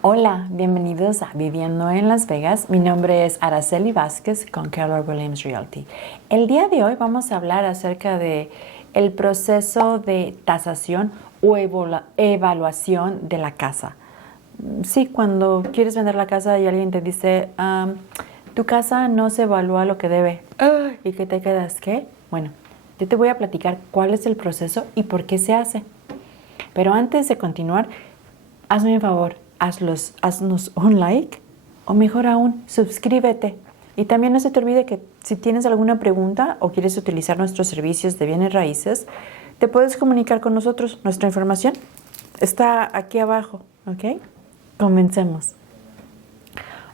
Hola, bienvenidos a Viviendo en Las Vegas. Mi nombre es Araceli Vázquez con Keller Williams Realty. El día de hoy vamos a hablar acerca de el proceso de tasación o evaluación de la casa. Sí, cuando quieres vender la casa y alguien te dice, tu casa no se evalúa lo que debe. ¿Y qué te quedas? ¿Qué? Bueno, yo te voy a platicar cuál es el proceso y por qué se hace. Pero antes de continuar, hazme un favor, haznos un like o mejor aún, suscríbete. Y también no se te olvide que si tienes alguna pregunta o quieres utilizar nuestros servicios de bienes raíces, te puedes comunicar con nosotros. Nuestra información está aquí abajo, ¿ok? Comencemos.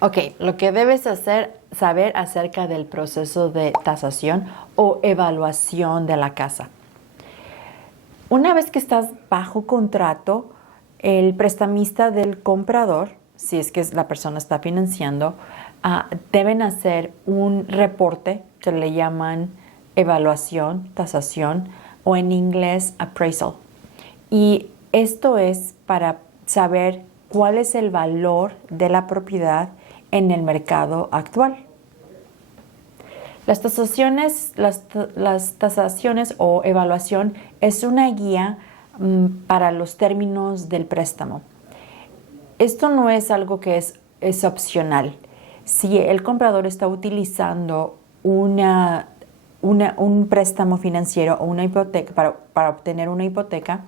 Ok, lo que debes saber acerca del proceso de tasación o evaluación de la casa. Una vez que estás bajo contrato, el prestamista del comprador, si es que la persona está financiando, deben hacer un reporte que le llaman evaluación, tasación o en inglés appraisal. Y esto es para saber cuál es el valor de la propiedad en el mercado actual. Las tasaciones o evaluación es una guía para los términos del préstamo. Esto no es algo que es opcional. Si el comprador está utilizando un préstamo financiero o una hipoteca para obtener una hipoteca,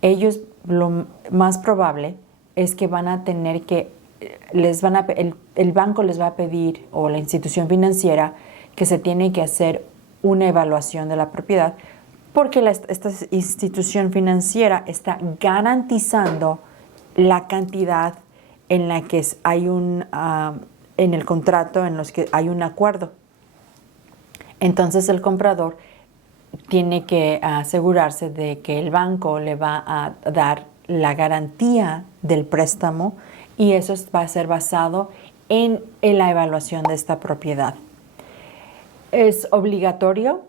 ellos lo más probable es que van a tener que, el banco les va a pedir o la institución financiera que se tiene que hacer una evaluación de la propiedad porque esta institución financiera está garantizando la cantidad en la que hay en el contrato en los que hay un acuerdo. Entonces el comprador tiene que asegurarse de que el banco le va a dar la garantía del préstamo y eso va a ser basado en la evaluación de esta propiedad. Es obligatorio,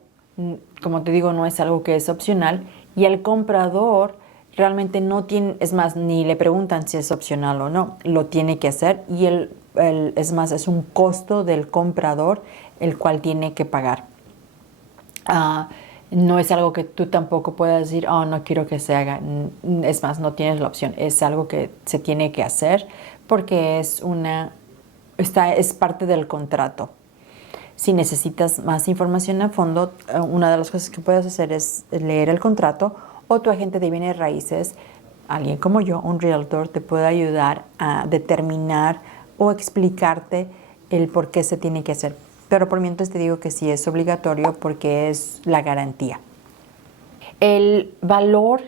como te digo, no es algo que es opcional y el comprador realmente no tiene, es más, ni le preguntan si es opcional o no, lo tiene que hacer y es más, es un costo del comprador el cual tiene que pagar. No es algo que tú tampoco puedas decir, oh, no quiero que se haga. Es más, no tienes la opción. Es algo que se tiene que hacer porque es parte del contrato. Si necesitas más información a fondo, una de las cosas que puedes hacer es leer el contrato o tu agente de bienes raíces, alguien como yo, un realtor, te puede ayudar a determinar o explicarte el por qué se tiene que hacer. Pero por mientras te digo que sí es obligatorio porque es la garantía. El valor,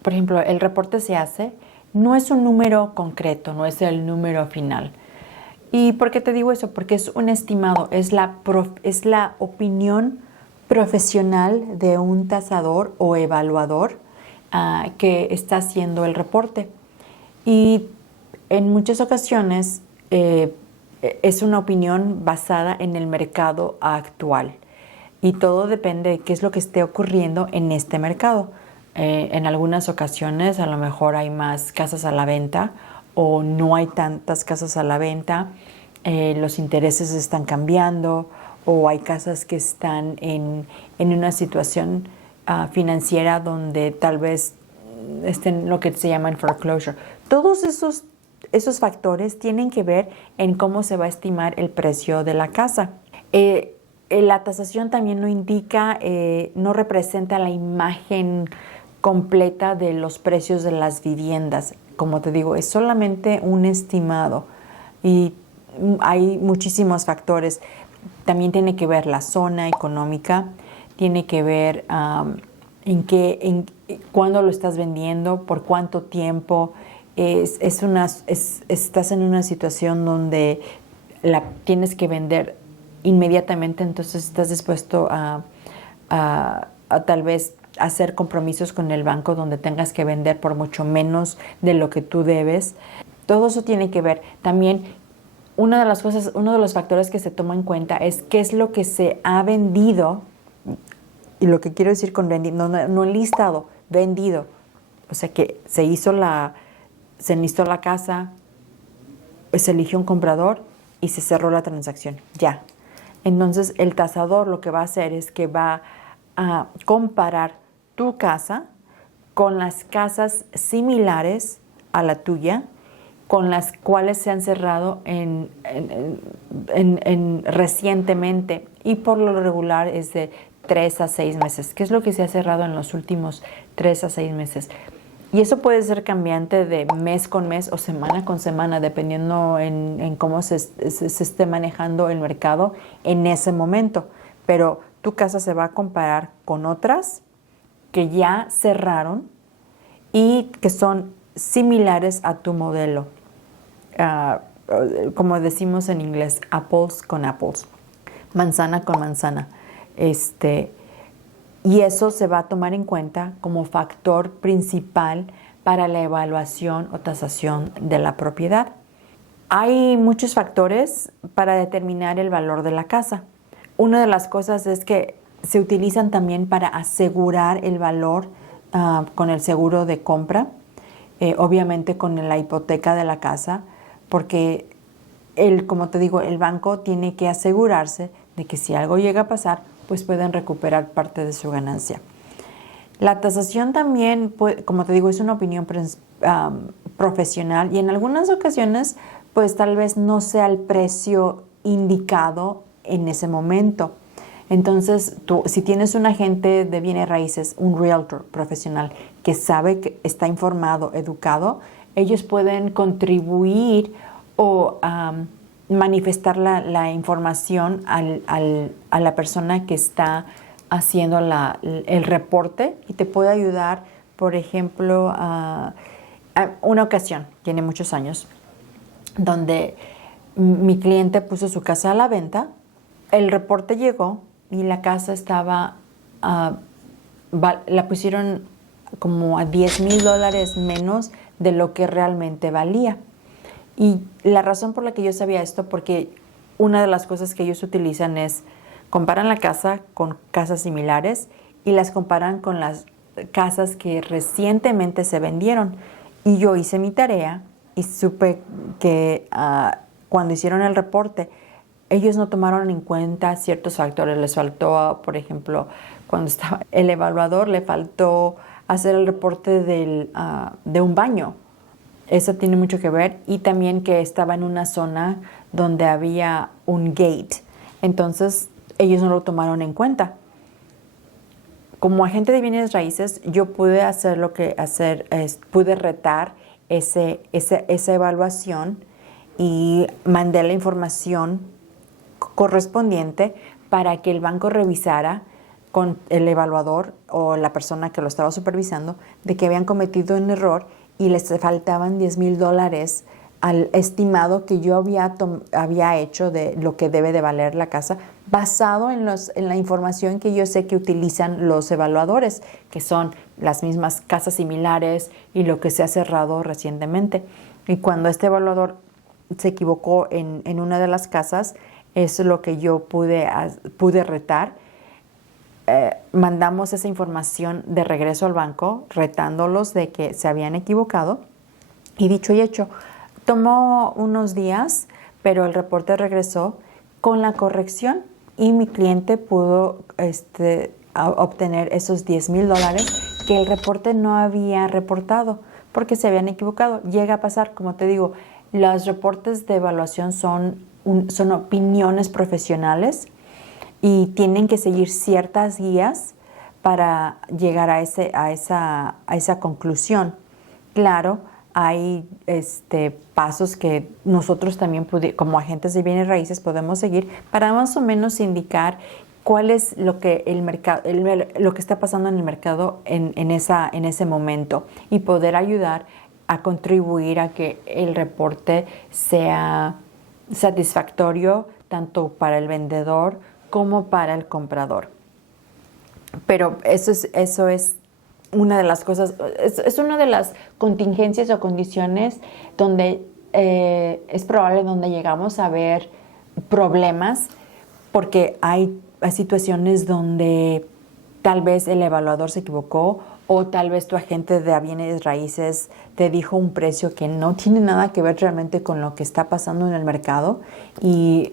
por ejemplo, el reporte se hace, no es un número concreto, no es el número final. ¿Y por qué te digo eso? Porque es un estimado, es la opinión profesional de un tasador o evaluador que está haciendo el reporte. Y en muchas ocasiones es una opinión basada en el mercado actual. Y todo depende de qué es lo que esté ocurriendo en este mercado. En algunas ocasiones a lo mejor hay más casas a la venta o no hay tantas casas a la venta, los intereses están cambiando o hay casas que están en una situación financiera donde tal vez estén lo que se llama en foreclosure. Todos esos factores tienen que ver en cómo se va a estimar el precio de la casa. La tasación también no indica, no representa la imagen completa de los precios de las viviendas. Como te digo, es solamente un estimado y hay muchísimos factores. También tiene que ver la zona económica, tiene que ver cuándo lo estás vendiendo, por cuánto tiempo. Estás en una situación donde la tienes que vender inmediatamente, entonces estás dispuesto a tal vez hacer compromisos con el banco donde tengas que vender por mucho menos de lo que tú debes. Todo eso tiene que ver. También uno de los factores que se toma en cuenta es qué es lo que se ha vendido, y lo que quiero decir con vendido, no listado, vendido. O sea que se se listó la casa, se eligió un comprador y se cerró la transacción. Ya. Entonces el tasador lo que va a hacer es que va a comparar tu casa con las casas similares a la tuya, con las cuales se han cerrado recientemente, y por lo regular es de 3 a 6 meses. ¿Qué es lo que se ha cerrado en los últimos 3 a 6 meses? Y eso puede ser cambiante de mes con mes o semana con semana, dependiendo en cómo se esté manejando el mercado en ese momento. Pero tu casa se va a comparar con otras que ya cerraron y que son similares a tu modelo. Como decimos en inglés, apples con apples, manzana con manzana. Y eso se va a tomar en cuenta como factor principal para la evaluación o tasación de la propiedad. Hay muchos factores para determinar el valor de la casa. Una de las cosas es que se utilizan también para asegurar el valor con el seguro de compra, obviamente con la hipoteca de la casa, porque como te digo, el banco tiene que asegurarse de que si algo llega a pasar, pues pueden recuperar parte de su ganancia. La tasación también, como te digo, es una opinión profesional, y en algunas ocasiones, pues tal vez no sea el precio indicado en ese momento. Entonces, si tienes un agente de bienes raíces, un realtor profesional que sabe, que está informado, educado, ellos pueden contribuir o manifestar la información a la persona que está haciendo el reporte, y te puede ayudar. Por ejemplo, a una ocasión, tiene muchos años, donde mi cliente puso su casa a la venta, el reporte llegó y la casa estaba, la pusieron como a $10,000 menos de lo que realmente valía. Y la razón por la que yo sabía esto, porque una de las cosas que ellos utilizan es comparan la casa con casas similares y las comparan con las casas que recientemente se vendieron. Y yo hice mi tarea y supe que cuando hicieron el reporte, ellos no tomaron en cuenta ciertos factores. Les faltó, por ejemplo, cuando estaba el evaluador, le faltó hacer el reporte de un baño. Eso tiene mucho que ver, y también que estaba en una zona donde había un gate. Entonces, ellos no lo tomaron en cuenta. Como agente de bienes raíces, yo pude hacer pude retar esa evaluación y mandé la información correspondiente para que el banco revisara con el evaluador o la persona que lo estaba supervisando de que habían cometido un error y les faltaban $10,000 al estimado que yo había hecho de lo que debe de valer la casa, basado en la información que yo sé que utilizan los evaluadores, que son las mismas casas similares y lo que se ha cerrado recientemente. Y cuando este evaluador se equivocó en una de las casas, es lo que yo pude retar. Mandamos esa información de regreso al banco, retándolos de que se habían equivocado, y dicho y hecho, tomó unos días, pero el reporte regresó con la corrección y mi cliente pudo obtener esos $10,000 que el reporte no había reportado porque se habían equivocado. Llega a pasar, como te digo, los reportes de evaluación son opiniones profesionales y tienen que seguir ciertas guías para llegar a esa conclusión. Claro, hay pasos que nosotros también, como agentes de bienes raíces, podemos seguir para más o menos indicar cuál es lo que lo que está pasando en el mercado en ese momento, y poder ayudar a contribuir a que el reporte sea satisfactorio tanto para el vendedor como para el comprador. Pero eso es una de las cosas, es una de las contingencias o condiciones donde es probable donde llegamos a ver problemas, porque hay situaciones donde tal vez el evaluador se equivocó o tal vez tu agente de bienes raíces te dijo un precio que no tiene nada que ver realmente con lo que está pasando en el mercado y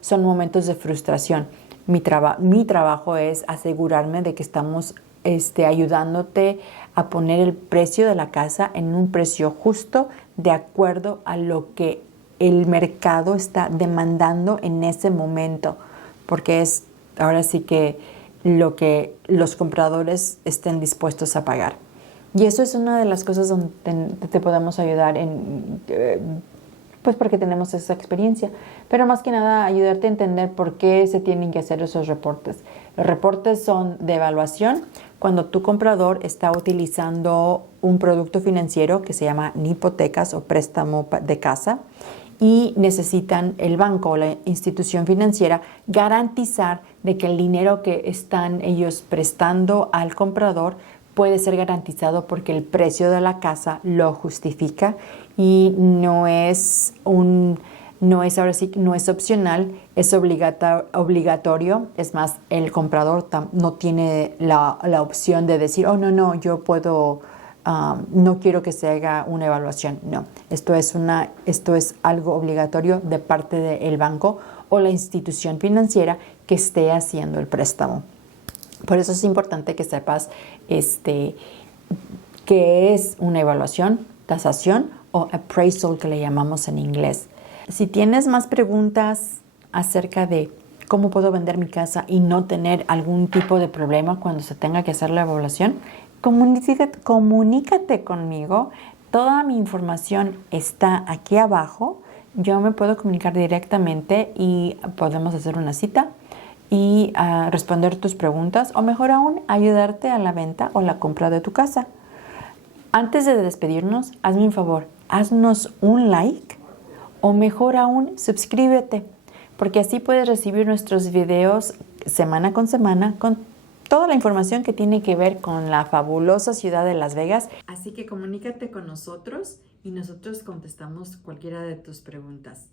son momentos de frustración. Mi trabajo es asegurarme de que estamos ayudándote a poner el precio de la casa en un precio justo de acuerdo a lo que el mercado está demandando en ese momento, porque es ahora sí que lo que los compradores estén dispuestos a pagar. Y eso es una de las cosas donde te podemos ayudar pues porque tenemos esa experiencia, pero más que nada ayudarte a entender por qué se tienen que hacer esos reportes. Los reportes son de evaluación cuando tu comprador está utilizando un producto financiero que se llama hipotecas o préstamo de casa y necesitan el banco o la institución financiera garantizar de que el dinero que están ellos prestando al comprador puede ser garantizado porque el precio de la casa lo justifica y no es opcional, es obligatorio. Es más, el comprador no tiene la opción de decir, oh, no, yo puedo, no quiero que se haga una evaluación. No, esto es algo obligatorio de parte del banco o la institución financiera que esté haciendo el préstamo. Por eso es importante que sepas qué es una evaluación, tasación o appraisal que le llamamos en inglés. Si tienes más preguntas acerca de cómo puedo vender mi casa y no tener algún tipo de problema cuando se tenga que hacer la evaluación, comunícate conmigo. Toda mi información está aquí abajo. Yo me puedo comunicar directamente y podemos hacer una cita y responder tus preguntas o mejor aún ayudarte a la venta o la compra de tu casa. Antes de despedirnos, hazme un favor, haznos un like o mejor aún, suscríbete, porque así puedes recibir nuestros videos semana con semana con toda la información que tiene que ver con la fabulosa ciudad de Las Vegas. Así que comunícate con nosotros y nosotros contestamos cualquiera de tus preguntas.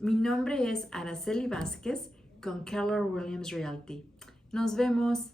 Mi nombre es Araceli Vázquez con Keller Williams Realty. Nos vemos.